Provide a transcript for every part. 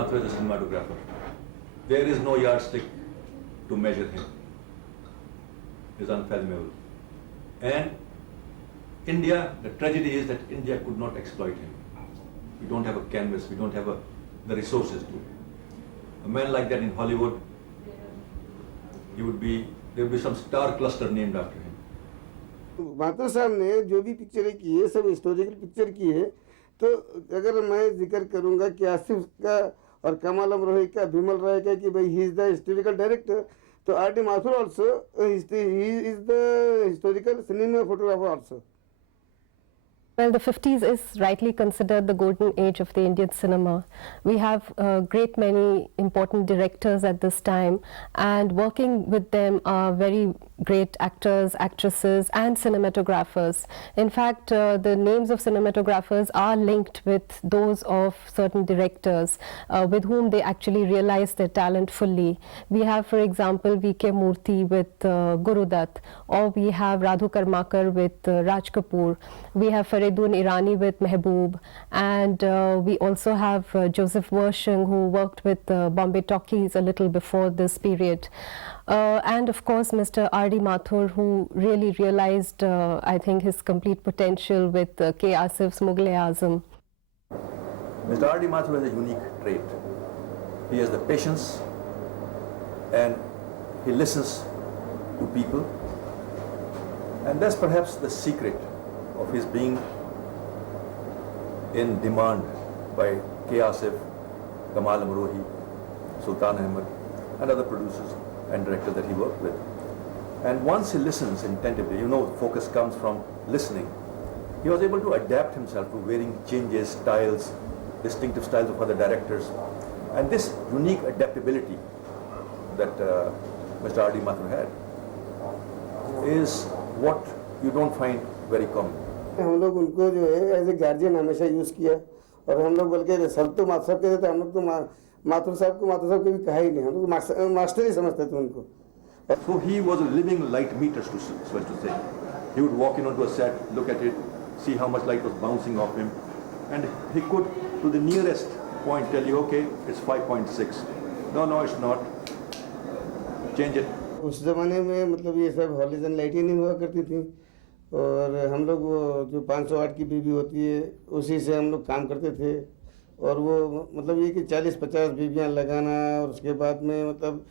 Mathur is a cinematographer. There is no yardstick to measure him. It's unfathomable. And India, the tragedy is that India could not exploit him. We don't have a canvas, we don't have the resources to. A man like that in Hollywood, there would be some star cluster named after him. Mathur साहब ने जो भी पिक्चरें की है सब historical picture की है, तो अगर मैं जिक्र करूंगा कि आसिफ का और कमाल अमरोही का, विमल राय का कि भाई he is the historical director, तो R D. Mathur also he is the historical cinema photographer also. Well, the 50s is rightly considered the golden age of the Indian cinema. We have a great many important directors at this time, and working with them are very great actors, actresses and cinematographers. In fact, the names of cinematographers are linked with those of certain directors with whom they actually realize their talent fully. We have, for example, V.K. Murthy with Guru Dutt, or we have Radhu Karmakar with Raj Kapoor. We have Faridun Irani with Mehboob, and we also have Joseph Wershing, who worked with Bombay Talkies a little before this period. And of course Mr. R.D. Mathur, who really realized, I think, his complete potential with K. Asif's Mughal-e-Azam. Mr. R.D. Mathur has a unique trait. He has the patience and he listens to people, and that's perhaps the secret of his being in demand by K. Asif, Kamal Amrohi, Sultan Ahmed and other producers and directors that he worked with. And once he listens attentively, you know, focus comes from listening. He was able to adapt himself to varying changes, styles, distinctive styles of other directors. And this unique adaptability that Mr. R.D. Mathur had is what you don't find very common. हम लोग उनको जो है as a guardian हमेशा use किया, और हम लोग बल्कि सब तो माथुर साहब कहते थे, हम लोग तो माथुर साहब को माथुर साहब कभी कहा ही नहीं, हम लोग मास्टर ही समझते थे उनको. So he was a living light meter, so to say. He would walk in onto a set, look at it, see how much light was bouncing off him, and he could, to the nearest point, tell you, okay, it's 5.6. No, it's not. Change it. उस ज़माने में मतलब ये सब halogen लाइटें नहीं हुआ करती थी, और हम लोग वो जो 500 वाट की बीबी होती है उसी से हम लोग काम करते थे, और वो मतलब ये कि 40-50 बीबियाँ लगाना, और उसके बाद में मतलब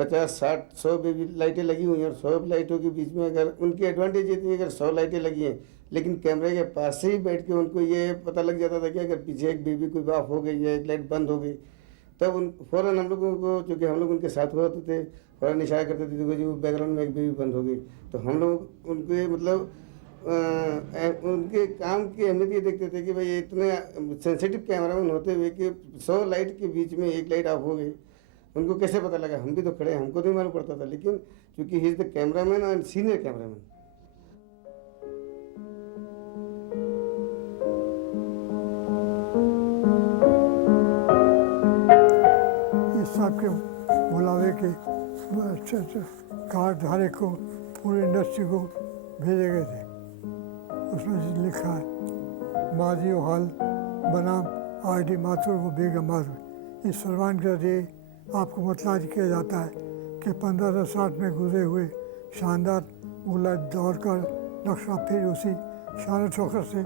50-60-100 बेबी लाइटें लगी हुई हैं, और 100 लाइटों के बीच में अगर उनकी एडवांटेज ये थी, अगर 100 लाइटें लगी हैं लेकिन कैमरे के पास से ही बैठ के उनको ये पता लग जाता था कि अगर पीछे एक बेबी कोई ऑफ हो गई या एक लाइट बंद हो गई, तब उन फ़ौरन हम लोगों को, चूँकि हम लोग उनके साथ होते थे, फ़ौरन इशारा करते थे, देखो जी वो बैकग्राउंड में एक बेबी बंद हो गई, तो हम लोग उनके मतलब उनके काम की अहमियत ये देखते थे कि भाई इतने सेंसिटिव कैमरामैन होते हुए कि 100 लाइट के बीच में एक लाइट ऑफ हो गई, उनको कैसे पता लगा? हम भी तो खड़े हैं, हमको तो मालूम पड़ता था, लेकिन क्योंकि he is the cameraman and senior cameraman. इस साहब के बुलावे के कार्ड धारे को पूरी इंडस्ट्री को भेजे गए थे. उसमें लिखा है माजी हाल बनाम R.D. माथुर व बेगम माथुर. इस फरमान के जरिए आपको मतलाज किया जाता है कि 1560 में गुजरे हुए शानदार मुगल दौर का नक्शा फिर उसी शान शौकत से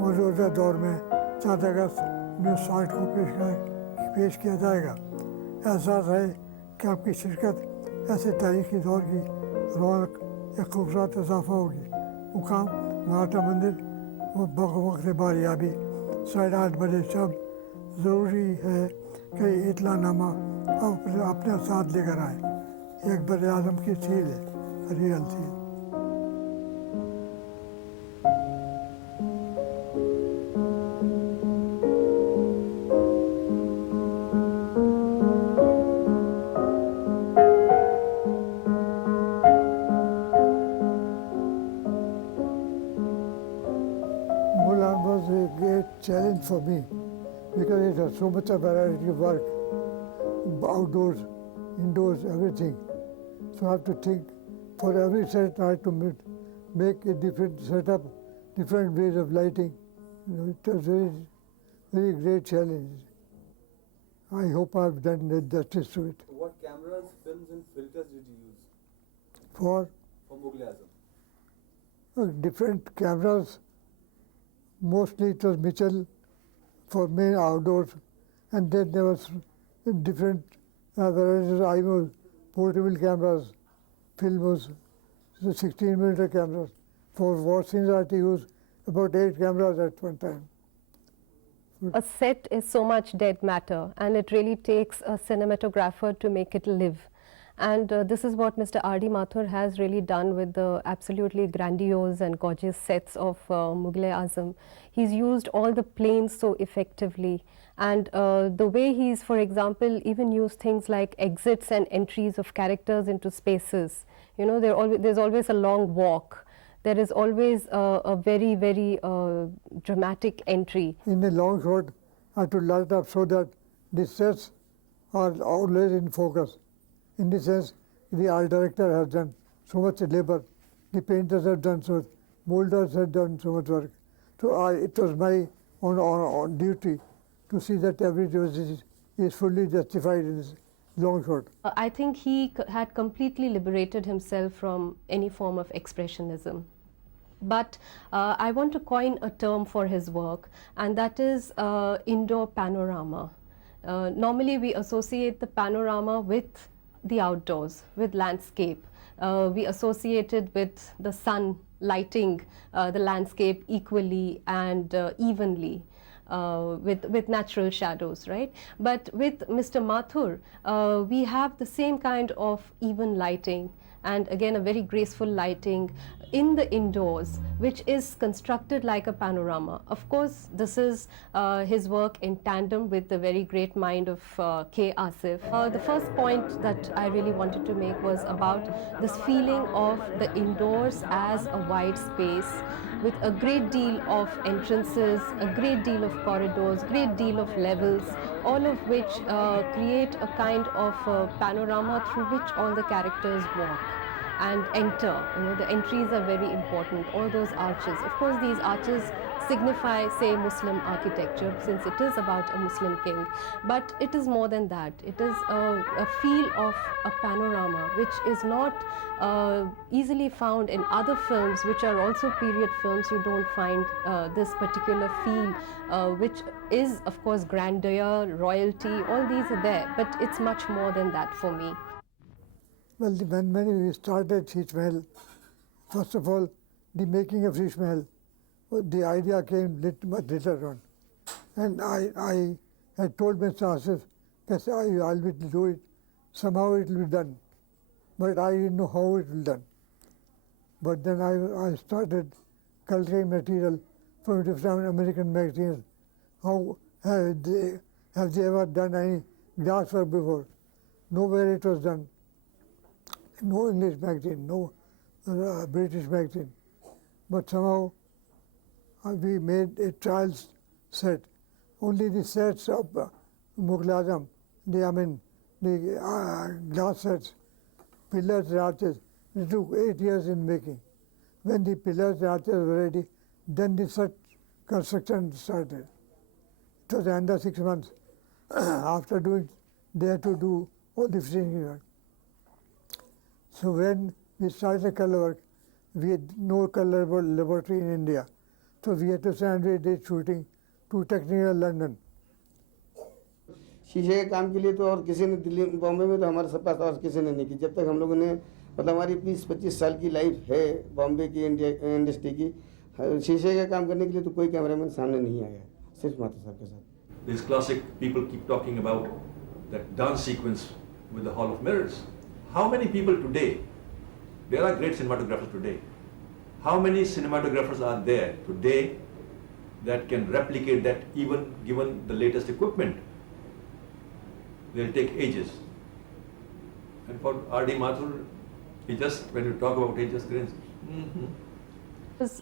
मौजूदा दौर में 4 अगस्त 1960 को पेश किया जाएगा. एहसास है कि आपकी शिरकत ऐसे तारीखी दौर की रौनक एक खूबसूरत इजाफा होगी. मुकाम मराठा मंदिर वक्त बारियाबी 8:30 बजे शब ज़रूरी है कि इतलानामा अपने साथ लेकर आए. एक बर आज़म की सील है, real seal. Challenge for me because it has so much of variety of work, outdoors, indoors, everything. So I have to think for every set. I have to make a different setup, different ways of lighting. You know, it was very great challenge. I hope I've done justice to it. What cameras, films and filters did you use For Mughal Azam? different cameras, mostly it was Mitchell for main outdoors, and then there was different varieties. I was portable cameras, films, 16mm cameras. For war scenes, I had to use about 8 cameras at one time. A set is so much dead matter, and it really takes a cinematographer to make it live. And this is what Mr. R.D. Mathur has really done with the absolutely grandiose and gorgeous sets of Mughal-e-Azam. He's used all the planes so effectively, and the way he's, for example, even used things like exits and entries of characters into spaces. You know, there's always a long walk. There is always a very, very dramatic entry. In a long shot, I have to light up so that the sets are always in focus. In this sense, the art director has done so much labor, the painters have done so much, molders have done so much work. So it was my on duty to see that everything is fully justified in this long shot. I think he had completely liberated himself from any form of expressionism. But I want to coin a term for his work, and that is indoor panorama. Normally we associate the panorama with the outdoors, with landscape. We associate it with the sun lighting the landscape equally and evenly. With natural shadows, right? But with Mr. Mathur, we have the same kind of even lighting, and again a very graceful lighting in the indoors, which is constructed like a panorama. Of course, this is his work in tandem with the very great mind of K. Asif. The first point that I really wanted to make was about this feeling of the indoors as a wide space with a great deal of entrances, a great deal of corridors, great deal of levels, all of which create a kind of panorama through which all the characters walk and enter. You know, the entries are very important, all those arches. Of course, these arches signify, say, Muslim architecture, since it is about a Muslim king. But it is more than that. It is a feel of a panorama, which is not easily found in other films, which are also period films. You don't find this particular feel, which is, of course, grandeur, royalty, all these are there. But it's much more than that for me. Well, when we started Sheesh Mahal, first of all, the making of Sheesh Mahal, the idea came much later on. And I had told Mr. Asif that I will do it, somehow it will be done. But I didn't know how it will be done. But then I started culturing material from different American magazines. How have they ever done any glass work before? Nowhere it was done. No English magazine, no British magazine. But somehow we made a trial set. Only the sets of Mughal Azam, the glass sets, pillars and arches, it took 8 years in making. When the pillars and arches were ready, then the set construction started. It was under 6 months. After doing, they had to do all the finishing work. So when we started the color work, we had no color laboratory in India. So we had to send a shooting to Technical London. शीशे के काम के लिए तो और किसी ने दिल्ली बॉम्बे में तो हमारे सब पास और किसी ने नहीं की। जब तक हम लोगों ने मतलब हमारी 20-25 साल की लाइफ है बॉम्बे की इंडस्ट्री की, शीशे का काम करने के लिए तो कोई कैमरामैन सामने नहीं आया, सिर्फ माता साहब के साथ। This classic people keep talking about that dance sequence with the Hall of Mirrors. How many people today, there are great cinematographers today, how many cinematographers are there today that can replicate that even given the latest equipment? They'll take ages. And for R.D. Mathur, he just, when you talk about it, he just grins.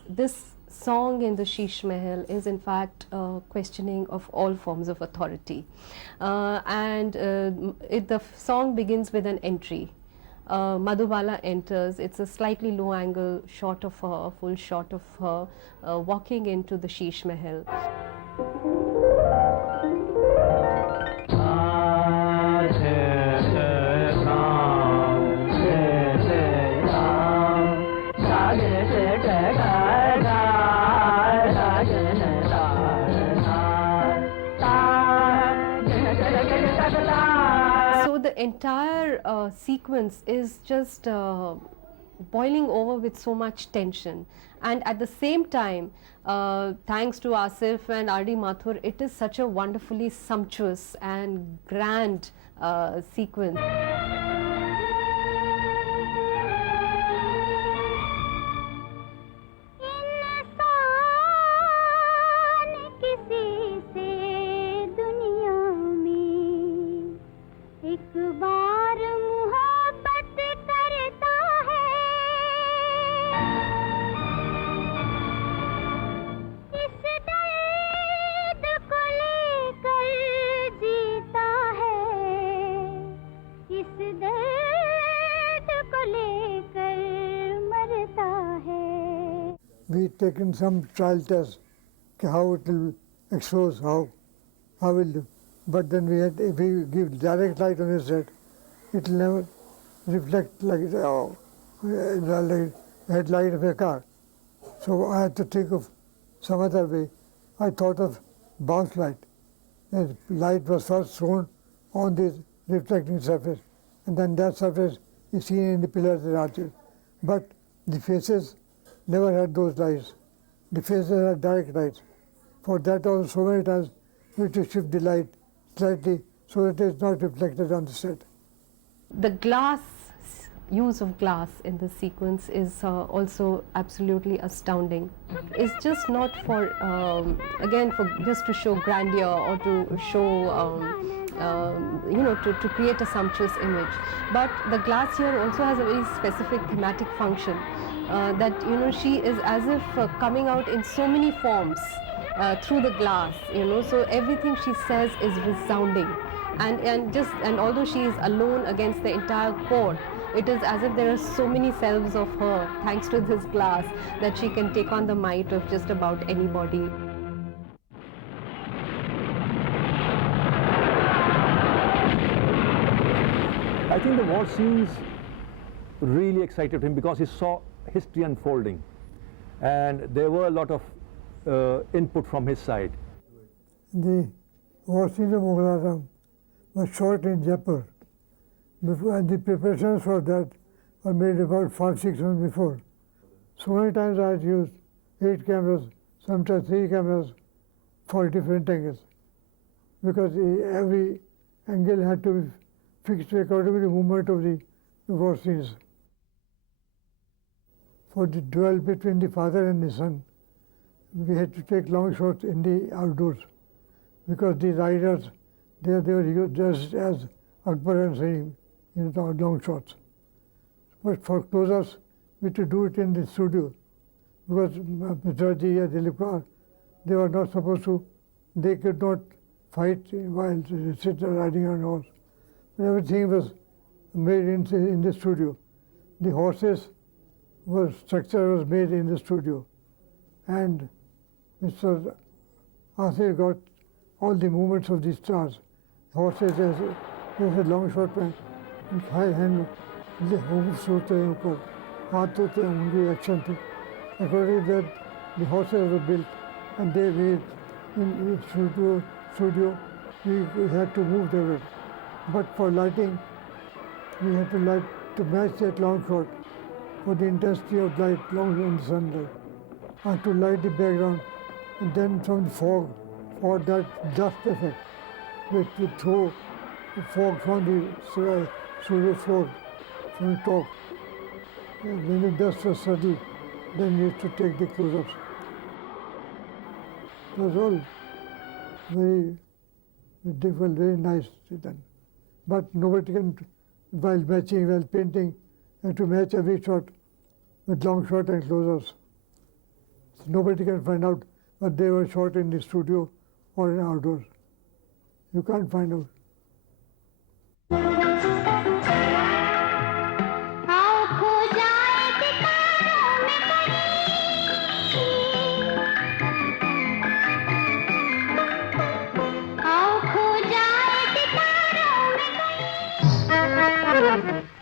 This song in the Sheesh Mahal is in fact questioning of all forms of authority. The song begins with an entry. Madhubala enters. It's a slightly low angle shot of her, a full shot of her walking into the Sheesh Mahal. the entire sequence is just boiling over with so much tension, and at the same time, thanks to Asif and R.D. Mathur, it is such a wonderfully sumptuous and grand sequence. We've taken some trial tests, how it will expose, how it will do. But then if we give direct light on his head, it will never reflect like the headlight of a car. So I had to think of some other way. I thought of bounce light. The light was first thrown on this reflecting surface, and then that surface is seen in the pillars and arches. But the faces never had those lights. The faces had direct lights. For that also so many times we had to shift the light slightly so that it is not reflected on the set. The use of glass in this sequence is also absolutely astounding. It's just not for, again, for just to show grandeur or to show, to create a sumptuous image. But the glass here also has a very specific thematic function. That she is as if coming out in so many forms through the glass, so everything she says is resounding, and although she is alone against the entire court, it is as if there are so many selves of her thanks to this glass that she can take on the might of just about anybody. I think the war scenes really excited him because he saw history unfolding, and there were a lot of input from his side. The war scenes of Mughal Azam was shot in Jaipur, and the preparations for that were made about 5-6 months before. So many times I had used 8 cameras, sometimes 3 cameras for different angles, because every angle had to be fixed according to the movement of the war scenes. For the duel between the father and the son, we had to take long shots in the outdoors, because the riders, they were just as Akbar and Saeem in the long shots. But for close-ups, we had to do it in the studio, because Mitraji and Dilip Kumar, they were not supposed to, they could not fight while sitting riding on a horse. Everything was made in the studio. The horses structure was made in the studio, and Mr. Asif got all the movements of the stars. Horses, there's a long shot में high hand, the hooves होते हैं ऊपर, हाथ होते हैं, उनकी action थी. According to that, the horses were built, and they made in studio. We had to move them. But for lighting, we had to light to match that long shot. For the intensity of light, long in the sunlight, I had to light the background, and then from the fog, for that dust effect, which would throw the fog from the studio floor, from the top. And when the dust was settled, then we used to take the close-ups. It was all very difficult, very nice done. But nobody can, while matching, while painting, have to match every shot with long shot and close-ups. So nobody can find out whether they were shot in the studio or in outdoors. You can't find out.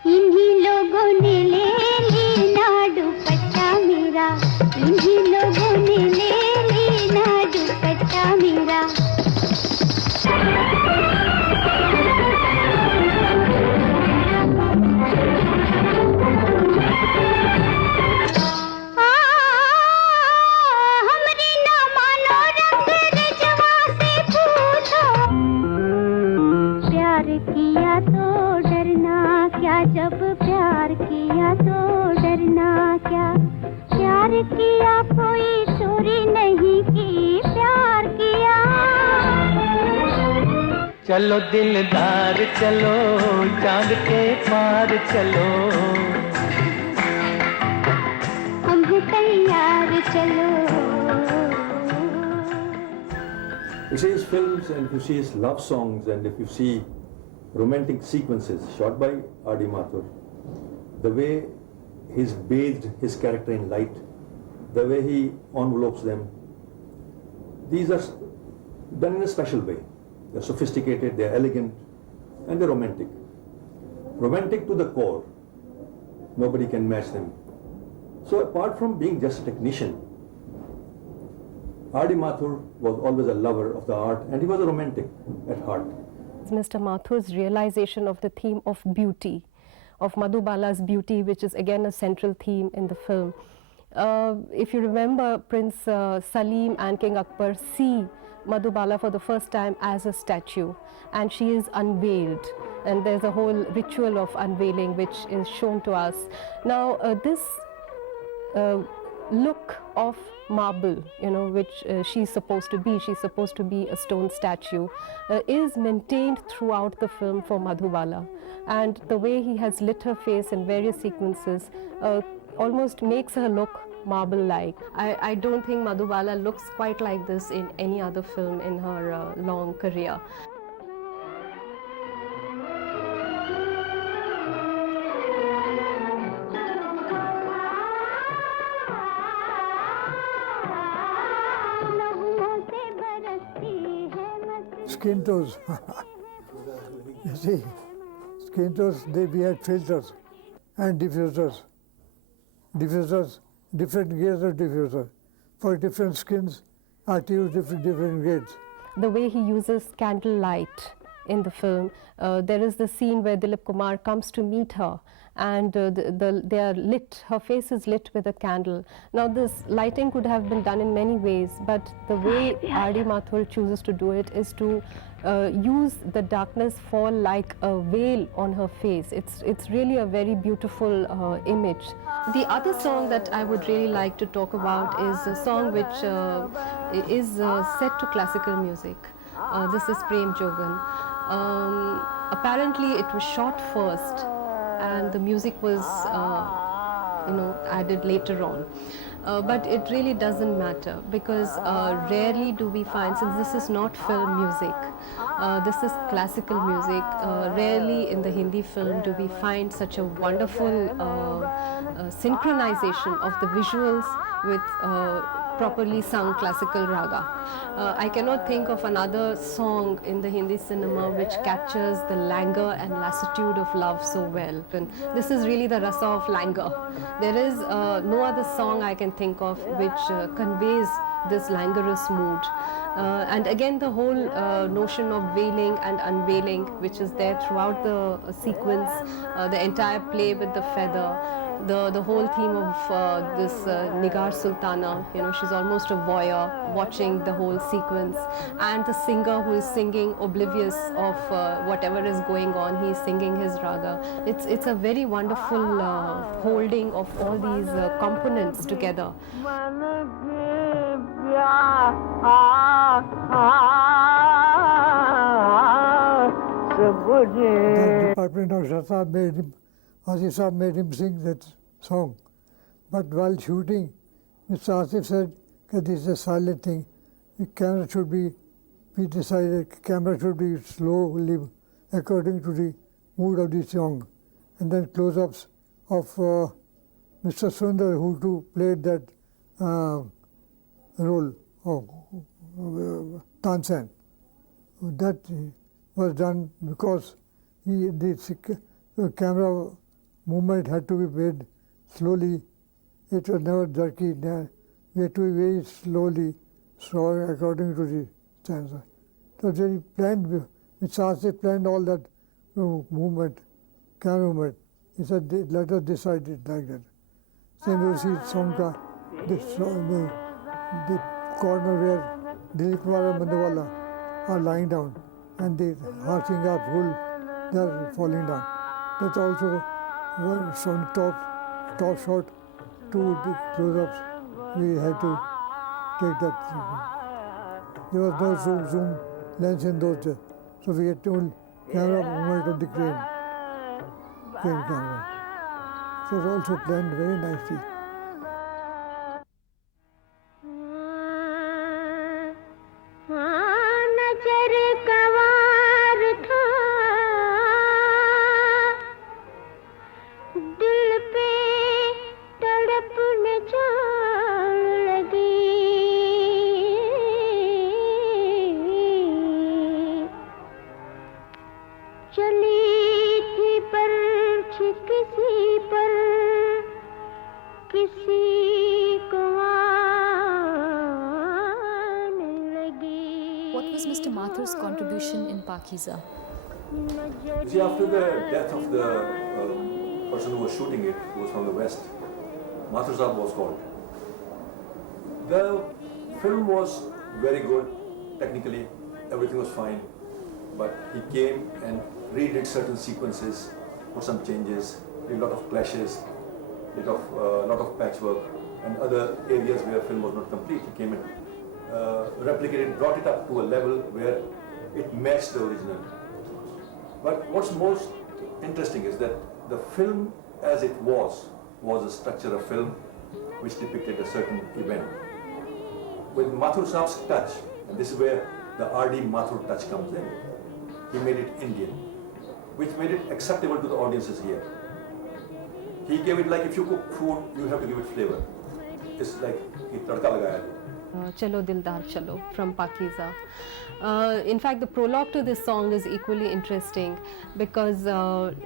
इन्हीं लोगों ने ले लेना दुपट्टा मेरा, इन्हीं लोगों ने ले लेना दुपट्टा मेरा. चलो दिलदार चलो चांद के पार चलो हम हैं तैयार चलो You see his films and if you see his love songs and if you see romantic sequences shot by R.D. Mathur, the way he's bathed his character in light, the way he envelopes them, these are done in a special way. They're sophisticated, they're elegant, and they're romantic. Romantic to the core. Nobody can match them. So apart from being just a technician, R.D. Mathur was always a lover of the art and he was a romantic at heart. Mr. Mathur's realization of the theme of beauty, of Madhubala's beauty, which is again a central theme in the film. If you remember, Prince Salim and King Akbar see Madhubala for the first time as a statue and she is unveiled, and there's a whole ritual of unveiling which is shown to us. Now this look of marble, you know, which she's supposed to be a stone statue, is maintained throughout the film for Madhubala, and the way he has lit her face in various sequences almost makes her look marble-like. I don't think Madhubala looks quite like this in any other film in her long career. Skin tones. You see, skin tones, we had filters and diffusers. Diffusers, different grades of diffuser. For different skins, I use different grades. The way he uses candlelight in the film, there is the scene where Dilip Kumar comes to meet her and they are lit, her face is lit with a candle. Now this lighting could have been done in many ways, but the way R.D. Mathur chooses to do it is to use the darkness fall like a veil on her face. It's really a very beautiful image. The other song that I would really like to talk about is a song which is set to classical music. This is Prem Jogan. Apparently it was shot first and the music was added later on. But it really doesn't matter because rarely do we find, since this is not film music, this is classical music, rarely in the Hindi film do we find such a wonderful synchronization of the visuals with properly sung classical raga. I cannot think of another song in the Hindi cinema which captures the languor and lassitude of love so well. And this is really the rasa of languor. There is no other song I can think of which conveys this languorous mood. And again the whole notion of veiling and unveiling which is there throughout the sequence, the entire play with the feather, the whole theme of this Nigar Sultana, she's almost a voyeur watching the whole sequence, and the singer who is singing oblivious of whatever is going on, he's singing his raga. It's a very wonderful holding of all these components together. The department of Shah made him, Asif Saab made him sing that song. But while shooting, Mr. Asif said that this is a silent thing. The camera should be, we decided camera should be slowly according to the mood of the song. And then close-ups of Mr. Sundar who too played that role of Tansen. That was done because the camera movement had to be made slowly. It was never jerky. We had to be very slowly, so according to the stanza. It was very planned. Mr. Asif planned all that movement, camera movement. He said, let us decide it like that. Same you see Sonka, the corner where Dilip Kumar and Madhubala are lying down and the harshing are full, they are falling down. That's also one shown top shot, two close-ups. We had to take that. There was no zoom lens in those days. So we had told camera movement of the crane camera. So it was also planned very nicely. नजर कवार था दिल पे तड़पने जान लगी चली थी परछी किसी पर किसी को आने लगी. What was Mr. Mathur's contribution in Pakiza? You see, after the death of the person who was shooting it, who was from the West, Mathur Saab was called. The film was very good, technically, everything was fine, but he came and redid certain sequences, put some changes, did a lot of clashes, did a lot of patchwork, and other areas where film was not complete. He came and replicated, brought it up to a level where it matched the original. But what's most interesting is that the film as it was a structure of film which depicted a certain event. With Mathur Saab's touch, and this is where the R.D. Mathur touch comes in, he made it Indian, which made it acceptable to the audiences here. He gave it like if you cook food, you have to give it flavor. It's like he tadka lagaya hai. Chalo Dildar Chalo from Pakiza. In fact, the prologue to this song is equally interesting because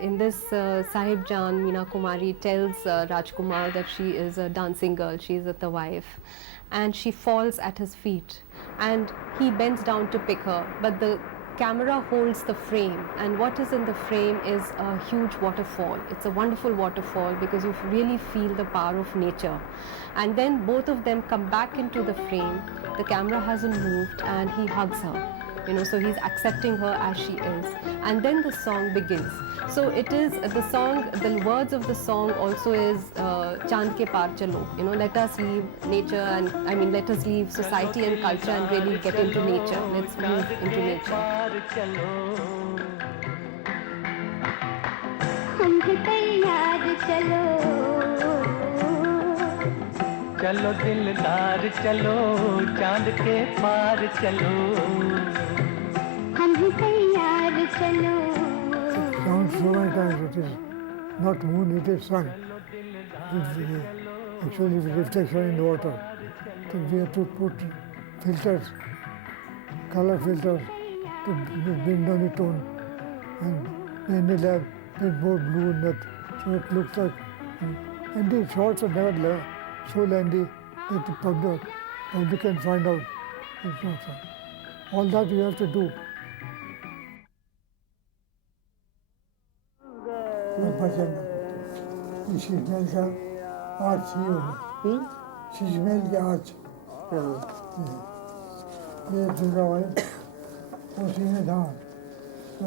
in this Sahib Jan, Meena Kumari tells Rajkumar that she is a dancing girl, she is the wife, and she falls at his feet and he bends down to pick her, but the camera holds the frame, and what is in the frame is a huge waterfall. It's a wonderful waterfall because you really feel the power of nature. And then both of them come back into the frame, the camera hasn't moved, and he hugs her. So he's accepting her as she is. And then the song begins. So it is, the words of the song also is Chand ke paar chalo. Let us leave nature and, let us leave society and culture and really get into nature. Let's move into nature. हम भी तैयार चलो चलो दिलदार चलो चांद के पार चलो हम भी तैयार चलो. Sounds so many times it is not moon, it is sun. Actually reflection in water. So we have to put filters, color filters to bring down the tone. And in the lab, bit more blue in that. So it looks like, and the shots are never so lengthy that the public can find out it's not so. All that you have to do. भजन शीशमेल का arch ही होगा शीशमेल के arch ये दुर्गा वाले उसी में धाम तो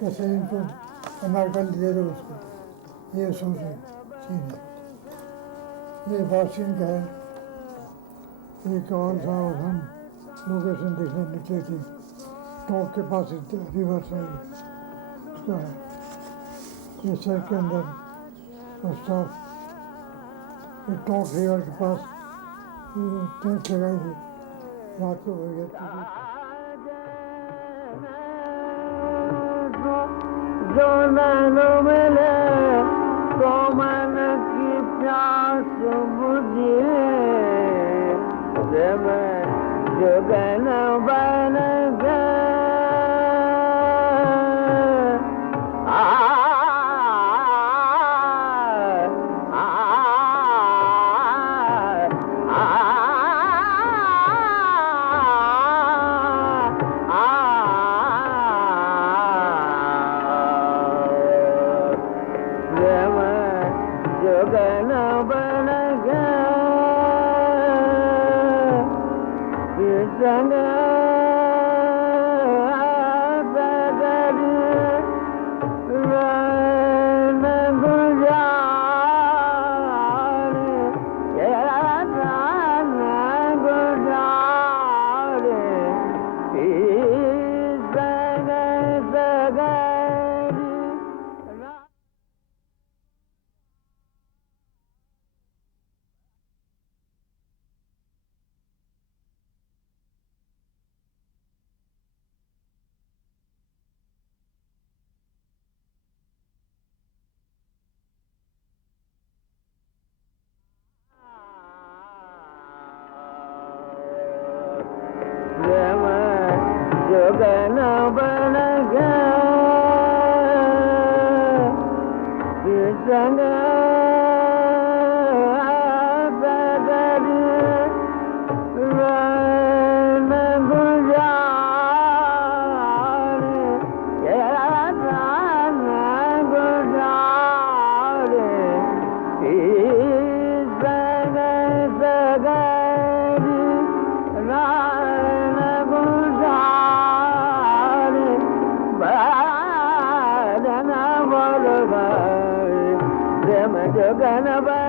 कैसे इनको अनारकल दे दो उसको ये सोचे चीन ये वाशिंग का है एक और था और हम लोकेशन देखने निकले थे टॉप के पास रिवर साइड उसका है ये शहर के अंदर उसका एक टॉप रिवर के पास टेंट लगाई थी रात को हो गया जो नैनों मिले तो मन की प्यास बुझे जब जोगन बन गए जोगन बन गया संग Gana